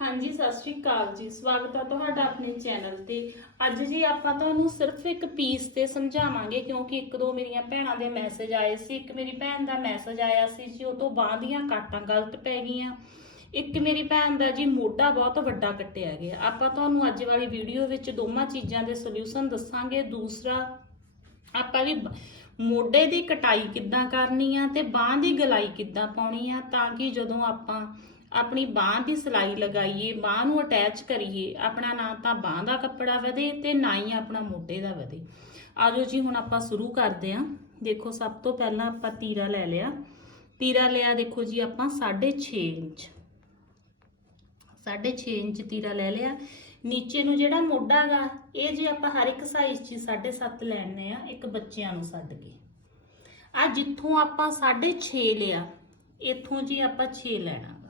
ਹਾਂਜੀ, ਸਤਿ ਸ਼੍ਰੀ ਅਕਾਲ ਜੀ। ਸਵਾਗਤ ਹੈ ਤੁਹਾਡਾ ਆਪਣੇ ਚੈਨਲ ਤੇ। ਅੱਜ ਜੀ ਆਪਾਂ ਤੁਹਾਨੂੰ ਸਿਰਫ ਇੱਕ ਪੀਸ ਤੇ ਸਮਝਾਵਾਂਗੇ, ਕਿਉਂਕਿ ਇੱਕ ਦੋ ਮੇਰੀਆਂ ਭੈਣਾਂ ਦੇ ਮੈਸੇਜ ਆਏ ਸੀ, ਇੱਕ ਮੇਰੀ ਭੈਣ ਦਾ ਮੈਸੇਜ ਆਇਆ ਸੀ ਜੀ, ਉਹ ਤੋਂ ਬਾਅਦ ਦੀਆਂ ਕਾਟਾਂ ਗਲਤ ਪੈ ਗਈਆਂ। ਇੱਕ ਮੇਰੀ ਭੈਣ ਦਾ ਜੀ ਮੋਢਾ ਬਹੁਤ ਵੱਡਾ ਕੱਟਿਆ ਗਿਆ। ਆਪਾਂ ਤੁਹਾਨੂੰ ਅੱਜ ਵਾਲੀ ਵੀਡੀਓ ਵਿੱਚ ਦੋਵਾਂ ਚੀਜ਼ਾਂ ਦੇ ਸੋਲੂਸ਼ਨ ਦੱਸਾਂਗੇ। ਦੂਸਰਾ, ਆਪਾਂ ਵੀ ਮੋਢੇ ਦੀ ਕਟਾਈ ਕਿੱਦਾਂ ਕਰਨੀ ਆ ਤੇ ਬਾਹ ਦੀ ਗਲਾਈ ਕਿੱਦਾਂ ਪਾਉਣੀ ਆ, ਤਾਂ ਕਿ ਜਦੋਂ ਆਪਾਂ ਆਪਣੀ ਬਾਹ ਦੀ ਸਿਲਾਈ ਲਗਾਈਏ, ਬਾਹ ਨੂੰ ਅਟੈਚ ਕਰੀਏ, ਆਪਣਾ ਨਾ ਤਾਂ ਬਾਹ ਦਾ ਕੱਪੜਾ ਵਧੇ ਤੇ ਨਾ ਹੀ ਆਪਣਾ ਮੋਢੇ ਦਾ ਵਧੇ। ਆਜੋ ਜੀ, ਹੁਣ ਆਪਾਂ ਸ਼ੁਰੂ ਕਰਦੇ ਆਂ ਦੇਖੋ, ਸਭ ਤੋਂ ਪਹਿਲਾਂ ਆਪਾਂ ਤੀਰਾ ਲੈ ਲਿਆ। ਤੀਰਾ ਲਿਆ, ਦੇਖੋ ਜੀ, ਆਪਾਂ 6.5 ਇੰਚ। 6.5 ਇੰਚ ਤੀਰਾ ਲੈ ਲਿਆ। ਨੀਚੇ ਨੂੰ ਜਿਹੜਾ ਮੋਢਾ ਗਾ, ਇਹ ਜੇ ਆਪਾਂ ਹਰ ਇੱਕ ਸਾਈਜ਼ 'ਚ 7.5 ਲੈਣੇ ਆ, ਇੱਕ ਬੱਚਿਆਂ ਨੂੰ ਛੱਡ ਕੇ। ਆ ਜਿੱਥੋਂ ਆਪਾਂ 6.5 ਲਿਆ, ਇੱਥੋਂ ਜੀ ਆਪਾਂ 6 ਲੈਣਾ ਗਾ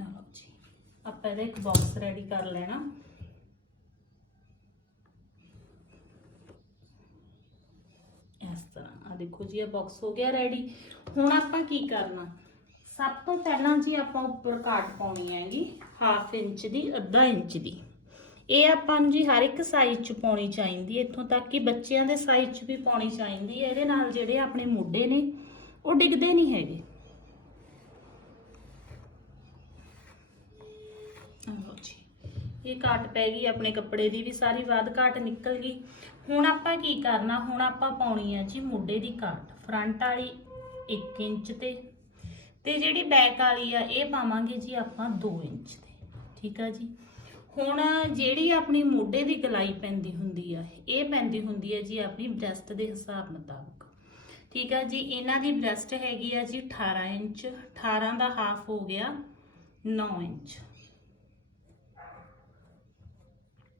ਆਹ ਜੀ ਆਪਾਂ ਇਹਦਾ ਇੱਕ ਬਾਕਸ ਰੈਡੀ ਕਰ ਲੈਣਾ। ਇਸ ਤਰ੍ਹਾਂ। ਆ ਦੇਖੋ ਜੀ, ਇਹ ਬਾਕਸ ਹੋ ਗਿਆ ਰੈਡੀ ਹੁਣ ਆਪਾਂ ਕੀ ਕਰਨਾ? ਸਭ ਤੋਂ ਪਹਿਲਾਂ ਜੀ ਆਪਾਂ ਉੱਪਰ ਕਾਟ ਪਾਉਣੀ ਹੈਗੀ ਹਾਫ ਇੰਚ ਦੀ, ਅੱਧਾ ਇੰਚ ਦੀ। ਇਹ ਆਪਾਂ ਨੂੰ ਜੀ ਹਰ ਇੱਕ ਸਾਈਜ਼ ਚ ਪਾਉਣੀ ਚਾਹੀਦੀ ਹੈ। ਇੱਥੋਂ ਤੱਕ ਕਿ ਬੱਚਿਆਂ ਦੇ ਸਾਈਜ਼ ਚ ਵੀ ਪਾਉਣੀ ਚਾਹੀਦੀ ਹੈ। ਇਹਦੇ ਨਾਲ ਜਿਹੜੇ ਆਪਣੇ ਮੋਢੇ ਨੇ, ਉਹ ਡਿੱਗਦੇ ਨਹੀਂ ਹੈਗੇ ਆਹੋ ਜੀ ਇਹ ਘਾਟ ਪੈ ਗਈ, ਆਪਣੇ ਕੱਪੜੇ ਦੀ ਵੀ ਸਾਰੀ ਬਾਦ ਘਾਟ ਨਿਕਲ ਗਈ। ਹੁਣ ਆਪਾਂ ਕੀ ਕਰਨਾ, ਹੁਣ ਆਪਾਂ ਪਾਉਣੀ ਹੈ ਜੀ ਮੋਢੇ ਦੀ ਘਾਟ, ਫਰੰਟ ਵਾਲੀ 1 ਇੰਚ ਤੇ। ਤੇ ਜਿਹੜੀ ਬੈਕ ਵਾਲੀ ਆ, ਇਹ ਪਾਵਾਂਗੇ ਜੀ ਆਪਾਂ 2 ਇੰਚ ਤੇ, ਠੀਕ ਆ ਜੀ? ਹੁਣ ਜਿਹੜੀ ਆਪਣੀ ਮੋਢੇ ਦੀ ਗਲਾਈ ਪੈਂਦੀ ਹੁੰਦੀ ਆ, ਇਹ ਪੈਂਦੀ ਹੁੰਦੀ ਹੈ ਜੀ ਆਪਣੀ ਬ੍ਰੈਸਟ ਦੇ ਹਿਸਾਬ ਮੁਤਾਬਕ। ਠੀਕ ਆ ਜੀ, ਇਹਨਾਂ ਦੀ ਬ੍ਰੈਸਟ ਹੈਗੀ ਆ ਜੀ 18 ਇੰਚ 18 ਦਾ ਹਾਫ ਹੋ ਗਿਆ 9 ਇੰਚ।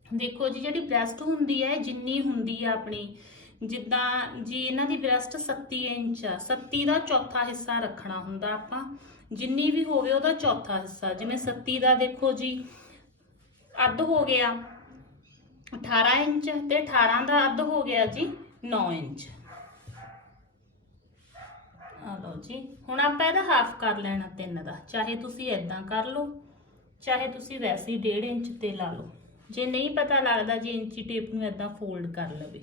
ਦੇਖੋ ਜੀ, ਜਿਹੜੀ ਬ੍ਰੈਸਟ ਹੁੰਦੀ ਹੈ ਜਿੰਨੀ ਹੁੰਦੀ ਆ ਆਪਣੀ, ਜਿੱਦਾਂ ਜੀ ਇਹਨਾਂ ਦੀ ਬ੍ਰੈਸਟ 37 ਇੰਚ ਆ 37 ਦਾ ਚੌਥਾ ਹਿੱਸਾ ਰੱਖਣਾ ਹੁੰਦਾ ਆਪਾਂ, ਜਿੰਨੀ ਵੀ ਹੋਵੇ ਉਹਦਾ ਚੌਥਾ ਹਿੱਸਾ। ਜਿਵੇਂ 37 ਦਾ ਦੇਖੋ ਜੀ, ਅੱਧ ਹੋ ਗਿਆ 18 ਇੰਚ, ਤੇ 18 ਦਾ ਅੱਧ ਹੋ ਗਿਆ ਜੀ 9 ਇੰਚ। ਆ ਲਓ ਜੀ, ਹੁਣ ਆਪਾਂ ਇਹਦਾ ਹਾਫ ਕਰ ਲੈਣਾ ਤਿੰਨ ਦਾ। ਚਾਹੇ ਤੁਸੀਂ ਐਦਾਂ ਕਰ ਲਓ, ਚਾਹੇ ਤੁਸੀਂ ਵੈਸੇ ਹੀ 1.5 ਇੰਚ ਤੇ ਲਾ ਲਓ। ਜੇ ਨਹੀਂ ਪਤਾ ਲੱਗਦਾ ਜੇ ਇੰਚੀ ਟੇਪ ਨੂੰ ਐਦਾਂ ਫੋਲਡ ਕਰ ਲਵੇ।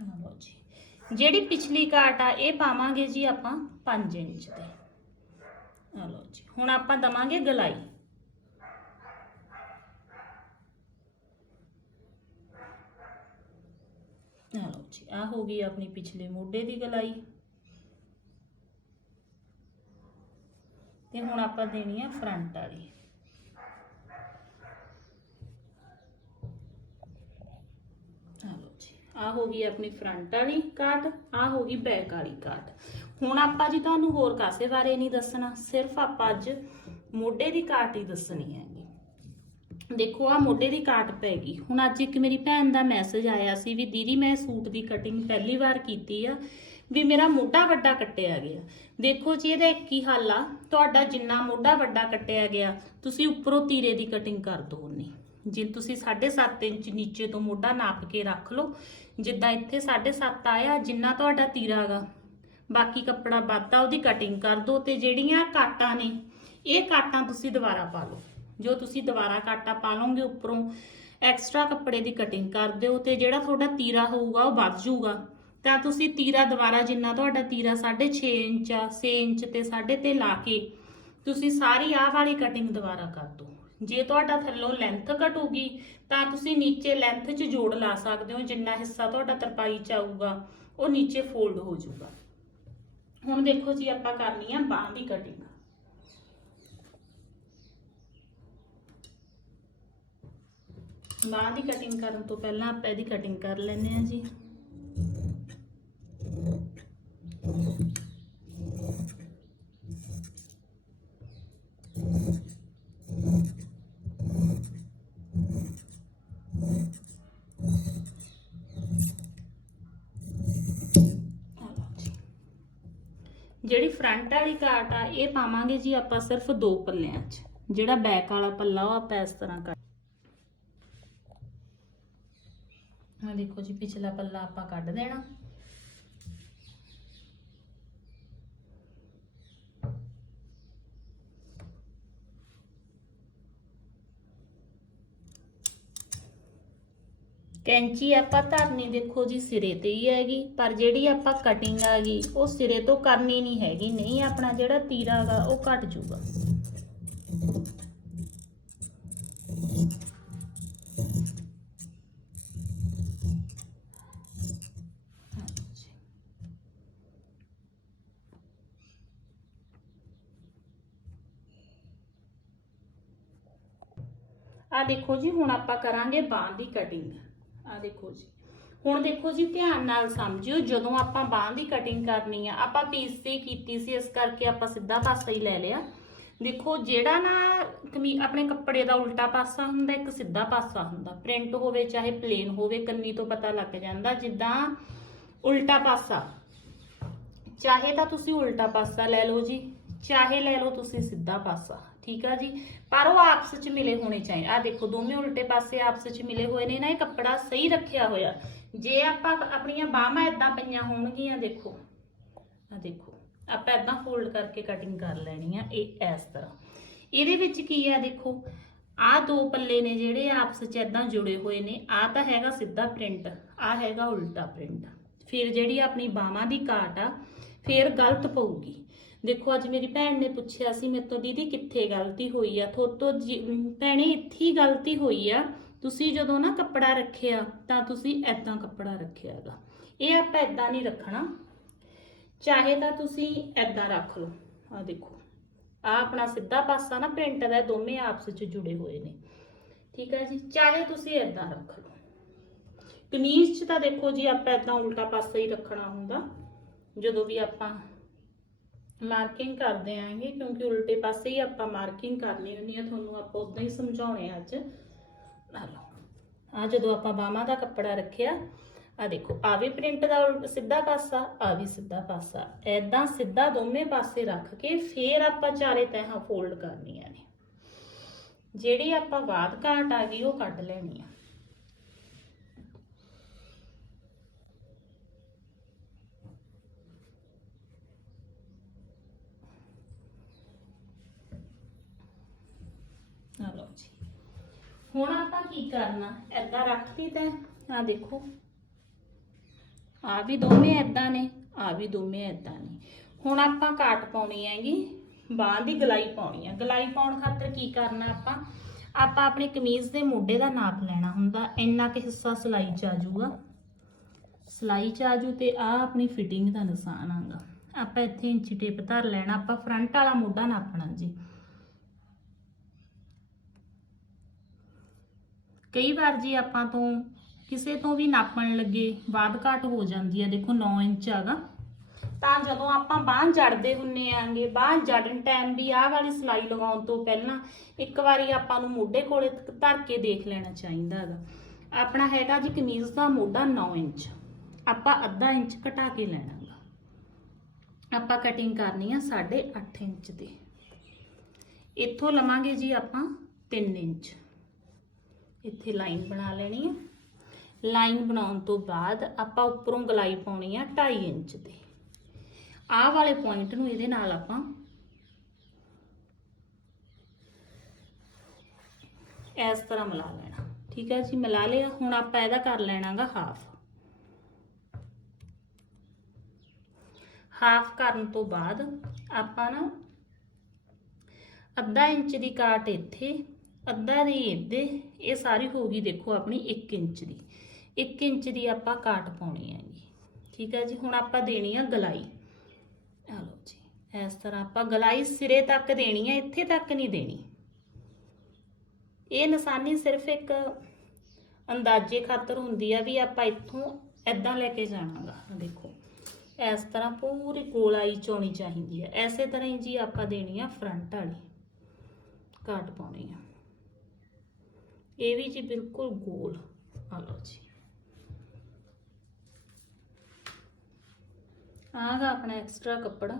ਲਓ ਜੀ। ਜਿਹੜੀ ਪਿਛਲੀ ਕਾਟ ਆ, ਇਹ ਪਾਵਾਂਗੇ ਜੀ ਆਪਾਂ 5 ਇੰਚ ਤੇ। ਆ ਲਓ ਜੀ। ਹੁਣ ਆਪਾਂ ਦਵਾਂਗੇ ਗਲਾਈ। ਆ ਲਓ ਜੀ। ਆ ਹੋ ਗਈ ਆਪਣੀ ਪਿਛਲੇ ਮੋਢੇ ਦੀ ਗਲਾਈ। ਤੇ ਹੁਣ ਆਪਾਂ ਦੇਣੀ ਆ ਫਰੰਟ ਵਾਲੀ ਆ ਲਓ ਜੀ ਆ ਹੋ ਗਈ ਆਪਣੀ ਫਰੰਟ ਵਾਲੀ ਕਾਟ ਆ ਹੋ ਗਈ ਬੈਕ ਵਾਲੀ ਕਾਟ ਹੁਣ ਆਪਾਂ ਜੀ ਤੁਹਾਨੂੰ ਹੋਰ ਕਾਸੇ ਬਾਰੇ ਨਹੀਂ ਦੱਸਣਾ, ਸਿਰਫ ਆਪਾਂ ਅੱਜ ਮੋਢੇ ਦੀ ਕਾਟ ਹੀ ਦੱਸਣੀ ਹੈਗੀ। ਦੇਖੋ, ਆ ਮੋਢੇ ਦੀ ਕਾਟ ਪੈ ਗਈ। ਹੁਣ ਅੱਜ ਇੱਕ ਮੇਰੀ ਭੈਣ ਦਾ ਮੈਸੇਜ ਆਇਆ ਸੀ ਵੀ ਦੀਦੀ, ਮੈਂ ਸੂਟ ਦੀ ਕਟਿੰਗ ਪਹਿਲੀ ਵਾਰ ਕੀਤੀ ਆ, ਵੀ ਮੇਰਾ ਮੋਢਾ ਵੱਡਾ ਕੱਟਿਆ ਗਿਆ। ਦੇਖੋ ਜੀ, ਇਹਦਾ ਇੱਕ ਹੀ ਹੱਲ ਆ, ਤੁਹਾਡਾ ਜਿੰਨਾ ਮੋਢਾ ਵੱਡਾ ਕੱਟਿਆ ਗਿਆ, ਤੁਸੀਂ ਉੱਪਰੋਂ ਤੀਰੇ ਦੀ ਕਟਿੰਗ ਕਰ ਦਿਓ ਉਨੀ ਜੇ ਤੁਸੀਂ 7.5 ਇੰਚ ਨੀਚੇ ਤੋਂ ਮੋਢਾ ਨਾਪ ਕੇ ਰੱਖ ਲਓ, ਜਿੱਦਾਂ ਇੱਥੇ 7.5 ਆਇਆ, ਜਿੰਨਾ ਤੁਹਾਡਾ ਤੀਰਾ ਗਾ। ਬਾਕੀ ਕੱਪੜਾ ਵੱਧਦਾ ਉਹਦੀ ਕਟਿੰਗ ਕਰ ਦਿਓ ਤੇ ਜਿਹੜੀਆਂ ਕਾਟਾਂ ਨੇ, ਇਹ ਕਾਟਾਂ ਤੁਸੀਂ ਦੁਬਾਰਾ ਪਾ ਲਓ। ਜੋ ਤੁਸੀਂ ਦੁਬਾਰਾ ਕਾਟਾ ਪਾ ਲਓਗੇ ਉੱਪਰੋਂ ਐਕਸਟਰਾ ਕੱਪੜੇ ਦੀ ਕਟਿੰਗ ਕਰ ਦਿਓ ਤੇ ਜਿਹੜਾ ਤੁਹਾਡਾ ਤੀਰਾ ਹੋਊਗਾ ਉਹ ਵੱਧ ਜਾਊਗਾ। ਤਾਂ ਤੁਸੀਂ ਤੀਰਾ ਦੁਬਾਰਾ ਜਿੰਨਾ ਤੁਹਾਡਾ ਤੀਰਾ 6.5 ਇੰਚ ਆ 6 ਇੰਚ ਤੇ 3.5 ਤੇ ਲਾ ਕੇ, ਤੁਸੀਂ ਸਾਰੀ ਆਹ ਵਾਲੀ ਕਟਿੰਗ ਦੁਬਾਰਾ ਕਰ ਦਿਓ ਜੇ ਤੁਹਾਡਾ ਥੱਲੋਂ ਲੈਂਥ ਘਟੂਗੀ, ਤਾਂ ਤੁਸੀਂ ਨੀਚੇ ਲੈਂਥ 'ਚ ਜੋੜ ਲਾ ਸਕਦੇ ਹੋ, ਜਿੰਨਾ ਹਿੱਸਾ ਤੁਹਾਡਾ ਤਰਪਾਈ 'ਚ ਆਊਗਾ, ਉਹ ਨੀਚੇ ਫੋਲਡ ਹੋ ਜਾਊਗਾ। ਹੁਣ ਦੇਖੋ ਜੀ, ਆਪਾਂ ਕਰਨੀ ਆ ਬਾਹ ਦੀ ਕਟਿੰਗ ਬਾਹ ਦੀ ਕਟਿੰਗ ਕਰਨ ਤੋਂ ਪਹਿਲਾਂ ਆਪਾਂ ਇਹਦੀ ਕਟਿੰਗ ਕਰ ਲੈਂਦੇ ਆ ਜੀ ਆਹ ਲਓ ਜੀ। ਜਿਹੜੀ ਫਰੰਟ ਵਾਲੀ ਕਾਟ ਆ, ਇਹ ਪਾਵਾਂਗੇ ਜੀ ਆਪਾਂ ਸਿਰਫ ਦੋ ਪੱਲਿਆਂ 'ਚ। ਜਿਹੜਾ ਬੈਕ ਵਾਲਾ ਪੱਲਾ, ਉਹ ਆਪਾਂ ਇਸ ਤਰ੍ਹਾਂ ਕਰ ਆ ਦੇਖੋ ਜੀ, ਪਿਛਲਾ ਪੱਲਾ ਆਪਾਂ ਕੱਢ ਦੇਣਾ। ਕੈਂਚੀ ਆਪਾਂ ਧਰਨੀ ਦੇਖੋ ਜੀ ਸਿਰੇ ਤੇ ਹੀ ਹੈਗੀ, ਪਰ ਜਿਹੜੀ ਆਪਾਂ ਕਟਿੰਗ ਆ ਗਈ, ਉਹ ਸਿਰੇ ਤੋਂ ਕਰਨੀ ਨਹੀਂ ਹੈਗੀ, ਨਹੀਂ ਆਪਣਾ ਜਿਹੜਾ ਤੀਰਾ ਉਹ ਕੱਟ ਜੂਗਾ ਆ ਦੇਖੋ ਜੀ, ਹੁਣ ਆਪਾਂ ਕਰਾਂਗੇ ਬਾਂਹ ਦੀ ਕਟਿੰਗ ਆ ਦੇਖੋ ਜੀ। ਹੁਣ ਦੇਖੋ ਜੀ, ਧਿਆਨ ਨਾਲ ਸਮਝਿਓ, ਜਦੋਂ ਆਪਾਂ ਬਾਂਹ ਦੀ ਕਟਿੰਗ ਕਰਨੀ ਆ, ਆਪਾਂ ਪੀਸ ਤੇ ਕੀਤੀ ਸੀ, ਇਸ ਕਰਕੇ ਆਪਾਂ ਸਿੱਧਾ ਪਾਸਾ ਹੀ ਲੈ ਲਿਆ। ਦੇਖੋ, ਜਿਹੜਾ ਨਾ ਕਮੀ, ਆਪਣੇ ਕੱਪੜੇ ਦਾ ਉਲਟਾ ਪਾਸਾ ਹੁੰਦਾ, ਇੱਕ ਸਿੱਧਾ ਪਾਸਾ ਹੁੰਦਾ। ਪ੍ਰਿੰਟ ਹੋਵੇ, ਚਾਹੇ ਪਲੇਨ ਹੋਵੇ, ਕੰਨੀ ਤੋਂ ਪਤਾ ਲੱਗ ਜਾਂਦਾ, ਜਿੱਦਾਂ ਉਲਟਾ ਪਾਸਾ। ਚਾਹੇ ਤਾਂ ਤੁਸੀਂ ਉਲਟਾ ਪਾਸਾ ਲੈ ਲਓ ਜੀ, ਚਾਹੇ ਲੈ ਲਓ ਤੁਸੀਂ ਸਿੱਧਾ ਪਾਸਾ। ਠੀਕ ਆ ਜੀ? ਪਰ ਉਹ ਆਪਸ ਵਿੱਚ ਮਿਲੇ ਹੋਣੇ ਚਾਹੀਦੇ ਆ ਦੇਖੋ, ਦੋਵੇਂ ਉਲਟੇ ਪਾਸੇ ਆਪਸ ਵਿੱਚ ਮਿਲੇ ਹੋਏ ਨੇ ਨਾ, ਇਹ ਕੱਪੜਾ ਸਹੀ ਰੱਖਿਆ ਹੋਇਆ। ਜੇ ਆਪਾਂ ਆਪਣੀਆਂ ਬਾਹਾਂ ਇਦਾਂ ਪਈਆਂ ਹੋਣਗੀਆਂ, ਦੇਖੋ। ਆ ਦੇਖੋ, ਆਪਾਂ ਇਦਾਂ ਫੋਲਡ ਕਰਕੇ ਕਟਿੰਗ ਕਰ ਲੈਣੀ ਆ, ਇਹ ਇਸ ਤਰ੍ਹਾਂ। ਇਹਦੇ ਵਿੱਚ ਕੀ ਆ, ਦੇਖੋ, ਆਹ ਦੋ ਪੱਲੇ ਨੇ ਜਿਹੜੇ ਆਪਸ ਵਿੱਚ ਇਦਾਂ ਜੁੜੇ ਹੋਏ ਨੇ। ਆ ਤਾਂ ਹੈਗਾ ਸਿੱਧਾ ਪ੍ਰਿੰਟ ਆ ਹੈਗਾ ਉਲਟਾ ਪ੍ਰਿੰਟ ਫਿਰ ਜਿਹੜੀ ਆਪਣੀ ਬਾਹਾਂ ਦੀ ਕਾਟ ਆ, ਫਿਰ ਗਲਤ ਪਊਗੀ। ਦੇਖੋ, ਅੱਜ ਮੇਰੀ ਭੈਣ ਨੇ ਪੁੱਛਿਆ ਸੀ, ਮੇਰੇ ਤੋਂ, ਦੀਦੀ, ਕਿੱਥੇ ਗਲਤੀ ਹੋਈ ਆ? ਥੋਤੋਂ ਭੈਣੇ, ਇੱਥੇ ਹੀ ਗਲਤੀ ਹੋਈ ਆ। ਤੁਸੀਂ ਜਦੋਂ ਨਾ ਕੱਪੜਾ ਰੱਖਿਆ, ਤਾਂ ਤੁਸੀਂ ਐਦਾਂ ਕੱਪੜਾ ਰੱਖਿਆਗਾ। ਇਹ ਆਪਾਂ ਐਦਾਂ ਨਹੀਂ ਰੱਖਣਾ। ਚਾਹੇ ਤਾਂ ਤੁਸੀਂ ਐਦਾਂ ਰੱਖ ਲਓ। ਆ ਦੇਖੋ ਆ ਆਪਣਾ ਸਿੱਧਾ ਪਾਸਾ ਨਾ ਪ੍ਰਿੰਟ ਦਾ, ਦੋਵੇਂ ਆਪਸ ਵਿੱਚ ਜੁੜੇ ਹੋਏ ਨੇ। ਠੀਕ ਹੈ ਜੀ? ਚਾਹੇ ਤੁਸੀਂ ਐਦਾਂ ਰੱਖ ਲਓ। ਕਮੀਜ਼ 'ਚ ਤਾਂ ਦੇਖੋ ਜੀ, ਆਪਾਂ ਐਦਾਂ ਉਲਟਾ ਪਾਸਾ ਹੀ ਰੱਖਣਾ ਹੁੰਦਾ। ਜਦੋਂ ਵੀ ਆਪਾਂ ਮਾਰਕਿੰਗ ਕਰਦੇ ਆਂਗੇ, ਕਿਉਂਕਿ ਉਲਟੇ ਪਾਸੇ ਹੀ ਆਪਾਂ ਮਾਰਕਿੰਗ ਕਰਨੀ ਹੁੰਦੀ ਆ, ਤੁਹਾਨੂੰ ਆਪਾਂ ਉਦਾਂ ਹੀ ਸਮਝਾਉਣੇ ਅੱਜ। ਆ ਲਓ ਆ ਜਦੋਂ ਆਪਾਂ ਬਾਹਾਂ ਦਾ ਕੱਪੜਾ ਰੱਖਿਆ ਆ ਦੇਖੋ ਆ ਵੀ ਪ੍ਰਿੰਟ ਦਾ ਉਲਟ- ਸਿੱਧਾ ਪਾਸਾ ਆ ਵੀ ਸਿੱਧਾ ਪਾਸਾ। ਐਦਾਂ ਸਿੱਧਾ ਦੋਵੇਂ ਪਾਸੇ ਰੱਖ ਕੇ ਫੇਰ ਆਪਾਂ ਚਾਰੇ ਤਹਾਂ ਫੋਲਡ ਕਰਨੀਆਂ ਨੇ। ਜਿਹੜੀ ਆਪਾਂ ਬਾਅਦ ਘਾਟ ਆ ਗਈ, ਉਹ ਕੱਢ ਲੈਣੀ ਆ ਲਓ ਜੀ ਹੁਣ ਆਪਾਂ ਕੀ ਕਰਨਾ? ਐਦਾਂ ਰੱਖਤੀ ਤੈਂ। ਆ ਦੇਖੋ। ਆ ਵੀ ਦੋਵੇਂ ਐਦਾਂ ਨੇ ਆ ਵੀ ਦੋਵੇਂ ਐਦਾਂ ਨੇ। ਹੁਣ ਆਪਾਂ ਕਾਟ ਪਾਉਣੀ ਹੈਗੀ ਬਾਂਹ ਦੀ ਗਲਾਈ ਪਾਉਣੀ ਹੈ ਗਲਾਈ ਪਾਉਣ ਖਾਤਰ ਕੀ ਕਰਨਾ ਆਪਾਂ? ਆਪਾਂ ਆਪਣੀ ਕਮੀਜ਼ ਦੇ ਮੋਢੇ ਦਾ ਨਾਪ ਲੈਣਾ ਹੁੰਦਾ। ਇੰਨਾ ਕਿ ਹਿੱਸਾ ਸਿਲਾਈ ਚ ਆ ਜਾਊਗਾ। ਸਿਲਾਈ ਚ ਆ ਜੂ ਤੇ ਆ ਆਪਣੀ ਫਿਟਿੰਗ ਦਾ ਨਿਸ਼ਾਨ ਆਗਾ ਆਪਾਂ ਇੱਥੇ ਇੰਚੀ ਟੇਪ ਧਰ ਲੈਣਾ। ਆਪਾਂ ਫਰੰਟ ਵਾਲਾ ਮੋਢਾ ਨਾਪਣਾ ਜੀ। ਕਈ ਵਾਰ ਜੀ ਆਪਾਂ ਤੋਂ ਕਿਸੇ ਤੋਂ ਵੀ ਨਾਪਣ ਲੱਗੇ ਬਾਦ ਘਾਟ ਹੋ ਜਾਂਦੀ ਹੈ ਦੇਖੋ 9 ਇੰਚ ਹੈਗਾ ਤਾਂ ਜਦੋਂ ਆਪਾਂ ਬਾਂਹ ਜੜਦੇ ਹੁੰਨੇ ਆਂਗੇ, ਬਾਂਹ ਜੜਨ ਟਾਈਮ ਵੀ ਆਹ ਵਾਲੀ ਸਲਾਈ ਲਗਾਉਣ ਤੋਂ ਪਹਿਲਾਂ ਇੱਕ ਵਾਰੀ ਆਪਾਂ ਨੂੰ ਮੋਢੇ ਕੋਲੇ ਧਰ ਕੇ ਦੇਖ ਲੈਣਾ ਚਾਹੀਦਾ ਹੈਗਾ ਆਪਣਾ ਹੈਗਾ ਜੀ ਕਮੀਜ਼ ਦਾ ਮੋਢਾ 9 ਇੰਚ। ਆਪਾਂ ਅੱਧਾ ਇੰਚ ਘਟਾ ਕੇ ਲੈਣਾ ਗਾ। ਆਪਾਂ ਕਟਿੰਗ ਕਰਨੀ ਆ 8.5 ਇੰਚ ਦੀ। ਇੱਥੋਂ ਲਵਾਂਗੇ ਜੀ ਆਪਾਂ 3 ਇੰਚ। ਇੱਥੇ ਲਾਈਨ ਬਣਾ ਲੈਣੀ ਹੈ ਲਾਈਨ ਬਣਾਉਣ ਤੋਂ ਬਾਅਦ ਆਪਾਂ ਉੱਪਰੋਂ ਗਲਾਈ ਪਾਉਣੀ ਆ 2.5 ਇੰਚ ਤੇ। ਆਹ ਵਾਲੇ ਪੁਆਇੰਟ ਨੂੰ ਇਹਦੇ ਨਾਲ ਆਪਾਂ ਇਸ ਤਰ੍ਹਾਂ ਮਿਲਾ ਲੈਣਾ। ਠੀਕ ਹੈ ਜੀ, ਮਿਲਾ ਲਿਆ। ਹੁਣ ਆਪਾਂ ਇਹਦਾ ਕਰ ਲੈਣਾਗਾ ਹਾਫ ਹਾਫ ਕਰਨ ਤੋਂ ਬਾਅਦ ਆਪਾਂ ਨਾ ਅੱਧਾ ਇੰਚ ਦੀ ਕਾਟ ਇੱਥੇ ਅੱਧਾ ਦੀ ਇੱਥੇ ਇਹ ਸਾਰੀ ਹੋ ਗਈ ਦੇਖੋ ਆਪਣੀ 1 ਇੰਚ ਦੀ। 1 ਇੰਚ ਦੀ ਆਪਾਂ ਕਾਟ ਪਾਉਣੀ ਹੈ ਜੀ। ਠੀਕ ਹੈ ਜੀ, ਹੁਣ ਆਪਾਂ ਦੇਣੀ ਆ ਗਲਾਈ। ਆ ਲਓ ਜੀ, ਇਸ ਤਰ੍ਹਾਂ ਆਪਾਂ ਗਲਾਈ ਸਿਰੇ ਤੱਕ ਦੇਣੀ ਹੈ, ਇੱਥੇ ਤੱਕ ਨਹੀਂ ਦੇਣੀ। ਇਹ ਨਿਸ਼ਾਨੀ ਸਿਰਫ ਇੱਕ ਅੰਦਾਜ਼ੇ ਖਾਤਰ ਹੁੰਦੀ ਆ ਵੀ ਆਪਾਂ ਇੱਥੋਂ ਐਦਾਂ ਲੈ ਕੇ ਜਾਣਾਗਾ, ਦੇਖੋ। ਇਸ ਤਰ੍ਹਾਂ ਪੂਰੀ ਗੋਲਾਈ ਚੋਣੀ ਚਾਹੀਦੀ ਹੈ। ਐਸੇ ਤਰ੍ਹਾਂ ਹੀ ਜੀ ਆਪਾਂ ਦੇਣੀ ਆ ਫਰੰਟ ਵਾਲੀ ਕਾਟ ਪਾਉਣੀ ਆ। ਇਹ ਵੀ ਜੀ ਬਿਲਕੁਲ ਗੋਲ। ਆ ਲਓ ਜੀ। ਆਗਾ ਆਪਣਾ ਐਕਸਟਰਾ ਕੱਪੜਾ।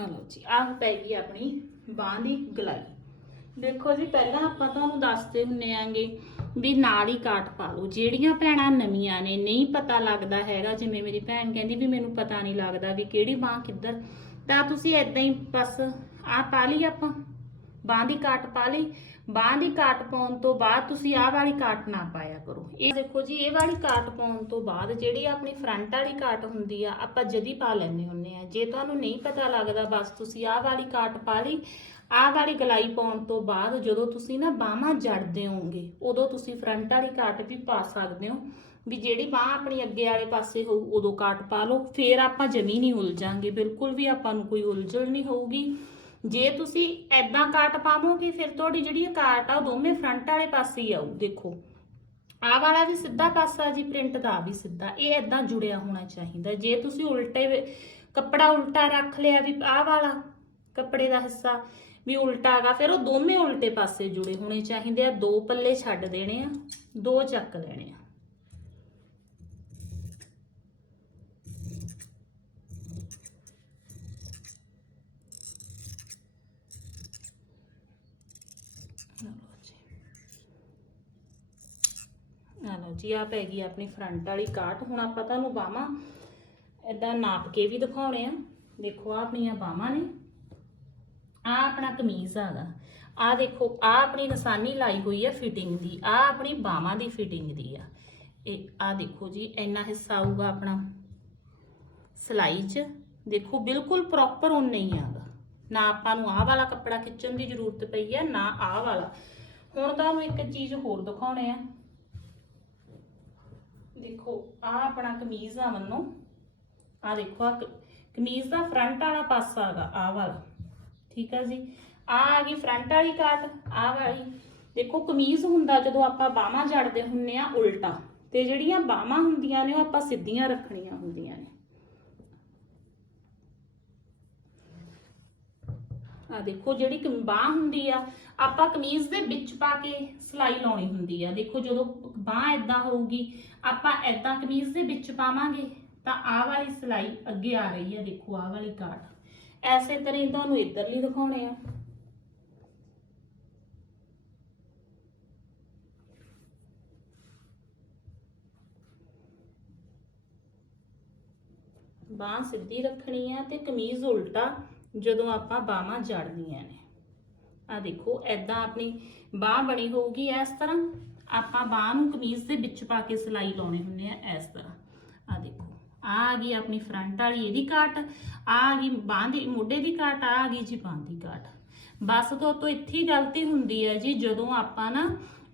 ਆ ਲਓ ਜੀ। ਆਹ ਪੈ ਗਈ ਆਪਣੀ ਬਾਂਹ ਦੀ ਗਲਾਈ। ਦੇਖੋ ਜੀ, ਪਹਿਲਾਂ ਆਪਾਂ ਤੁਹਾਨੂੰ ਦੱਸਦੇ ਹੁੰਨੇ ਆਂਗੇ ਵੀ ਨਾਲ ਹੀ ਕਾਟ ਪਾ ਲਓ। ਜਿਹੜੀਆਂ ਭੈਣਾਂ ਨਵੀਆਂ ਨੇ, ਨਹੀਂ ਪਤਾ ਲੱਗਦਾ ਹੈਗਾ, ਜਿਵੇਂ ਮੇਰੀ ਭੈਣ ਕਹਿੰਦੀ ਵੀ ਮੈਨੂੰ ਪਤਾ ਨਹੀਂ ਲੱਗਦਾ ਵੀ ਕਿਹੜੀ ਬਾਂਹ ਕਿੱਧਰ। ਤਾਂ ਤੁਸੀਂ ਇਦਾਂ ਹੀ ਬਸ ਆਹ ਪਾ ਲਈ ਆਪਾਂ, ਬਾਂਹ ਦੀ ਕਾਟ ਪਾ ਲਈ। ਬਾਂਹ ਦੀ ਕਾਟ ਪਾਉਣ ਤੋਂ ਬਾਅਦ ਤੁਸੀਂ ਆਹ ਵਾਲੀ ਕਾਟ ਨਾ ਪਾਇਆ ਕਰੋ। ਇਹ ਦੇਖੋ ਜੀ, ਇਹ ਵਾਲੀ ਕਾਟ ਪਾਉਣ ਤੋਂ ਬਾਅਦ ਜਿਹੜੀ ਆਪਣੀ ਫਰੰਟ ਵਾਲੀ ਕਾਟ ਹੁੰਦੀ ਆ, ਆਪਾਂ ਜਦੀ ਪਾ ਲੈਂਦੇ ਹੁੰਨੇ ਆ। ਜੇ ਤੁਹਾਨੂੰ ਨਹੀਂ ਪਤਾ ਲੱਗਦਾ, ਬਸ ਤੁਸੀਂ ਆਹ ਵਾਲੀ ਕਾਟ ਪਾ ਲਈ। ਆਹ ਵਾਲੀ ਗਲਾਈ ਪਾਉਣ ਤੋਂ ਬਾਅਦ ਜਦੋਂ ਤੁਸੀਂ ਨਾ ਬਾਹਾਂ ਜੜਦੇ ਹੋਗੇ ਉਦੋਂ ਤੁਸੀਂ ਫਰੰਟ ਵਾਲੀ ਕਾਟ ਵੀ ਪਾ ਸਕਦੇ ਹੋ। ਵੀ ਜਿਹੜੀ ਬਾਹ ਆਪਣੀ ਅੱਗੇ ਵਾਲੇ ਪਾਸੇ ਹੋਊ, ਉਦੋਂ ਕਾਟ ਪਾ ਲਓ। ਫੇਰ ਆਪਾਂ ਜਮੀ ਨਹੀਂ ਉਲਝਾਂਗੇ। ਬਿਲਕੁਲ ਵੀ ਆਪਾਂ ਨੂੰ ਕੋਈ ਉਲਝਣ ਨਹੀਂ ਹੋਊਗੀ। ਜੇ ਤੁਸੀਂ ਐਦਾਂ ਕਾਟ ਪਾਵੋਗੇ, ਫਿਰ ਤੁਹਾਡੀ ਜਿਹੜੀ ਇਹ ਕਾਟ ਆ, ਉਹ ਦੋਵੇਂ ਫਰੰਟ ਵਾਲੇ ਪਾਸੇ ਹੀ ਆਊ, ਦੇਖੋ। ਆਹ ਵਾਲਾ ਵੀ ਸਿੱਧਾ ਪਾਸਾ ਜੀ ਪ੍ਰਿੰਟ ਦਾ ਵੀ ਸਿੱਧਾ। ਇਹ ਐਦਾਂ ਜੁੜਿਆ ਹੋਣਾ ਚਾਹੀਦਾ। ਜੇ ਤੁਸੀਂ ਉਲਟੇ ਕੱਪੜਾ ਉਲਟਾ ਰੱਖ ਲਿਆ ਵੀ ਆਹ ਵਾਲਾ ਕੱਪੜੇ ਦਾ ਹਿੱਸਾ ਵੀ ਉਲਟਾ ਹੈਗਾ, ਫਿਰ ਉਹ ਦੋਵੇਂ ਉਲਟੇ ਪਾਸੇ ਜੁੜੇ ਹੋਣੇ ਚਾਹੀਦੇ ਆ। ਦੋ ਪੱਲੇ ਛੱਡ ਦੇਣੇ ਆ, ਦੋ ਚੱਕ ਲੈਣੇ ਆ ਲਓ ਜੀ ਆ ਲਓ ਜੀ ਆ ਪੈ ਗਈ ਆਪਣੀ ਫਰੰਟ ਵਾਲੀ ਕਾਟ। ਹੁਣ ਆਪਾਂ ਤੁਹਾਨੂੰ ਬਾਹਾਂ ਇਦਾਂ ਨਾਪ ਕੇ ਵੀ ਦਿਖਾਉਣੇ ਆ। ਦੇਖੋ ਆ ਆਪਣੀਆਂ ਬਾਹਾਂ ਨੇ। ਆ ਆਪਣਾ ਕਮੀਜ਼ ਹੈਗਾ। ਆ ਦੇਖੋ ਆ ਆਪਣੀ ਨਿਸ਼ਾਨੀ ਲਾਈ ਹੋਈ ਆ ਫਿਟਿੰਗ ਦੀ। ਆ ਆਪਣੀ ਬਾਹਾਂ ਦੀ ਫਿਟਿੰਗ ਦੀ ਆ। ਇਹ ਆ ਦੇਖੋ ਜੀ, ਇੰਨਾ ਹਿੱਸਾ ਆਊਗਾ ਆਪਣਾ ਸਲਾਈ 'ਚ। ਦੇਖੋ, ਬਿਲਕੁਲ ਪ੍ਰੋਪਰ ਉਹ ਨਹੀਂ ਆਗਾ। ਨਾ ਆਪਾਂ ਨੂੰ ਆਹ ਵਾਲਾ ਕੱਪੜਾ ਖਿੱਚਣ ਦੀ ਜ਼ਰੂਰਤ ਪਈ ਆ, ਨਾ ਆਹ ਵਾਲਾ। ਹੁਣ ਤੁਹਾਨੂੰ ਇੱਕ ਚੀਜ਼ ਹੋਰ ਦਿਖਾਉਣੇ ਆ। ਦੇਖੋ ਆ ਆਪਣਾ ਕਮੀਜ਼ ਆ ਮੰਨੋ। ਆ ਦੇਖੋ ਆ ਕਮੀਜ਼ ਦਾ ਫਰੰਟ ਵਾਲਾ ਪਾਸਾ ਹੈਗਾ ਆ ਵਾਲਾ। ਠੀਕ ਆ ਜੀ? ਆ ਆ ਗਈ ਫਰੰਟ ਵਾਲੀ ਕਾਟ ਆ ਵਾਲੀ। ਦੇਖੋ, ਕਮੀਜ਼ ਹੁੰਦਾ ਜਦੋਂ ਆਪਾਂ ਬਾਹਾਂ ਜੜਦੇ ਹੁੰਨੇ ਆ ਉਲਟਾ, ਤੇ ਜਿਹੜੀਆਂ ਬਾਹਾਂ ਹੁੰਦੀਆਂ ਨੇ ਉਹ ਆਪਾਂ ਸਿੱਧੀਆਂ ਰੱਖਣੀਆਂ ਹੁੰਦੀਆਂ ਨੇ। ਆ ਦੇਖੋ, ਜਿਹੜੀ ਕਮ- ਬਾਂਹ ਹੁੰਦੀ ਆ ਆਪਾਂ ਕਮੀਜ਼ ਦੇ ਵਿੱਚ ਪਾ ਕੇ ਸਲਾਈ ਲਾਉਣੀ ਹੁੰਦੀ ਆ। ਦੇਖੋ ਜਦੋਂ ਬਾਂਹ ਇਦਾਂ ਹੋਊਗੀ, ਆਪਾਂ ਇਦਾਂ ਕਮੀਜ਼ ਦੇ ਵਿੱਚ ਪਾਵਾਂਗੇ, ਤਾਂ ਆਹ ਵਾਲੀ ਸਲਾਈ ਅੱਗੇ ਆ ਰਹੀ ਆ। ਦੇਖੋ ਆਹ ਵਾਲੀ ਕਾਟ ਐਸੇ ਤਰ੍ਹਾਂ ਹੀ ਤੁਹਾਨੂੰ ਇੱਧਰਲੀ ਦਿਖਾਉਣੇ ਆ। ਬਾਂਹ ਸਿੱਧੀ ਰੱਖਣੀ ਆ ਤੇ ਕਮੀਜ਼ ਉਲਟਾ ਜਦੋਂ ਆਪਾਂ ਬਾਹਾਂ ਜੜਨੀਆਂ ਨੇ। ਆ ਦੇਖੋ ਐਦਾਂ ਆਪਣੀ ਬਾਹ ਬਣੀ ਹੋਊਗੀ ਇਸ ਤਰ੍ਹਾਂ। ਆਪਾਂ ਬਾਹ ਨੂੰ ਕਮੀਜ਼ ਦੇ ਵਿੱਚ ਪਾ ਕੇ ਸਿਲਾਈ ਲਾਉਣੇ ਹੁੰਦੇ ਆ ਇਸ ਤਰ੍ਹਾਂ। ਆ ਦੇਖੋ ਆ ਆ ਗਈ ਆਪਣੀ ਫਰੰਟ ਵਾਲੀ ਇਹਦੀ ਕਾਟ ਆ ਆ ਗਈ ਬਾਹ ਦੀ, ਮੋਢੇ ਦੀ ਕਾਟ ਆ ਆ ਗਈ ਜੀ ਬਾਹ ਦੀ ਕਾਟ ਬਸ ਤੋਂ ਤੋਂ ਇੱਥੇ ਗਲਤੀ ਹੁੰਦੀ ਹੈ ਜੀ, ਜਦੋਂ ਆਪਾਂ ਨਾ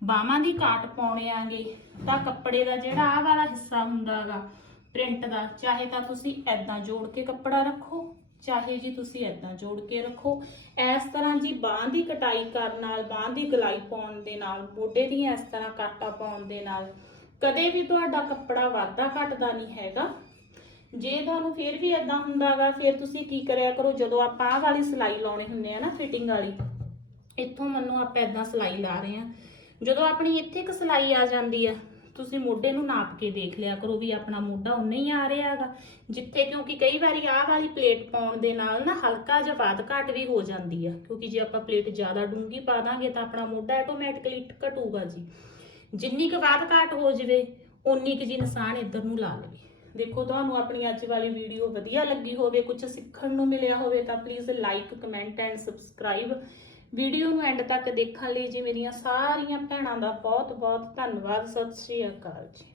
ਬਾਹਾਂ ਦੀ ਕਾਟ ਪਾਉਣੇ ਆਂਗੇ, ਤਾਂ ਕੱਪੜੇ ਦਾ ਜਿਹੜਾ ਆਹ ਵਾਲਾ ਹਿੱਸਾ ਹੁੰਦਾਗਾ ਪ੍ਰਿੰਟ ਦਾ, ਚਾਹੇ ਤਾਂ ਤੁਸੀਂ ਐਦਾਂ ਜੋੜ ਕੇ ਕੱਪੜਾ ਰੱਖੋ। ਚਾਹੇ ਜੀ ਤੁਸੀਂ ਐਦਾਂ ਜੋੜ ਕੇ ਰੱਖੋ। ਇਸ ਤਰ੍ਹਾਂ ਜੀ ਬਾਂਹ ਦੀ ਕਟਾਈ ਕਰਨ ਨਾਲ, ਬਾਂਹ ਦੀ ਗਲਾਈ ਪਾਉਣ ਦੇ ਨਾਲ, ਮੋਢੇ ਦੀਆਂ ਇਸ ਤਰ੍ਹਾਂ ਕਾਟਾ ਪਾਉਣ ਦੇ ਨਾਲ ਕਦੇ ਵੀ ਤੁਹਾਡਾ ਕੱਪੜਾ ਵਾਧਾ ਘਟਦਾ ਨਹੀਂ ਹੈਗਾ। ਜੇ ਤੁਹਾਨੂੰ ਫਿਰ ਵੀ ਐਦਾਂ ਹੁੰਦਾਗਾ, ਫਿਰ ਤੁਸੀਂ ਕੀ ਕਰਿਆ ਕਰੋ, ਜਦੋਂ ਆਪਾਂ ਆਹ ਵਾਲੀ ਸਿਲਾਈ ਲਾਉਣੀ ਹੁੰਦੇ ਆ ਨਾ ਫਿਟਿੰਗ ਵਾਲੀ, ਇੱਥੋਂ ਮੰਨੋ ਆਪਾਂ ਐਦਾਂ ਸਿਲਾਈ ਲਾ ਰਹੇ ਆ। ਜਦੋਂ ਆਪਣੀ ਇੱਥੇ ਇੱਕ ਸਿਲਾਈ ਆ ਜਾਂਦੀ ਆ ਤੁਸੀਂ ਮੋਢੇ ਨੂੰ ਨਾਪ ਕੇ ਦੇਖ ਲਿਆ ਕਰੋ ਵੀ ਆਪਣਾ ਮੋਢਾ ਉਨਾ ਹੀ ਆ ਰਿਹਾ ਹੈਗਾ। ਜਿੱਥੇ ਕਿਉਂਕਿ ਕਈ ਵਾਰੀ ਆਹ ਵਾਲੀ ਪਲੇਟ ਪਾਉਣ ਦੇ ਨਾਲ ਨਾ ਹਲਕਾ ਜਿਹਾ ਬਾਦ ਘਟ ਵੀ ਹੋ ਜਾਂਦੀ ਆ, ਕਿਉਂਕਿ ਜੇ ਆਪਾਂ ਪਲੇਟ ਜ਼ਿਆਦਾ ਡੂੰਗੀ ਪਾ ਦਾਂਗੇ ਤਾਂ ਆਪਣਾ ਮੋਢਾ ਆਟੋਮੈਟਿਕਲੀ ਘਟੂਗਾ ਜੀ। ਜਿੰਨੀ ਕੁ ਬਾਦ ਘਾਟ ਹੋ ਜਵੇ ਉਨੀ ਕੁ ਜੀ ਨਿਸ਼ਾਨ ਇੱਧਰ ਨੂੰ ਲਾ ਲਵੇ। ਦੇਖੋ, ਤੁਹਾਨੂੰ ਆਪਣੀ ਅੱਜ ਵਾਲੀ ਵੀਡੀਓ ਵਧੀਆ ਲੱਗੀ ਹੋਵੇ ਕੁਝ ਸਿੱਖਣ ਨੂੰ ਮਿਲਿਆ ਹੋਵੇ ਤਾਂ please like comment and subscribe video ਨੂੰ ਐਂਡ ਤੱਕ ਦੇਖਣ ਲਈ ਜੀ ਮੇਰੀਆਂ ਸਾਰੀਆਂ ਭੈਣਾਂ ਦਾ ਬਹੁਤ ਬਹੁਤ ਧੰਨਵਾਦ। ਸਤਿ ਸ਼੍ਰੀ ਅਕਾਲ ਜੀ।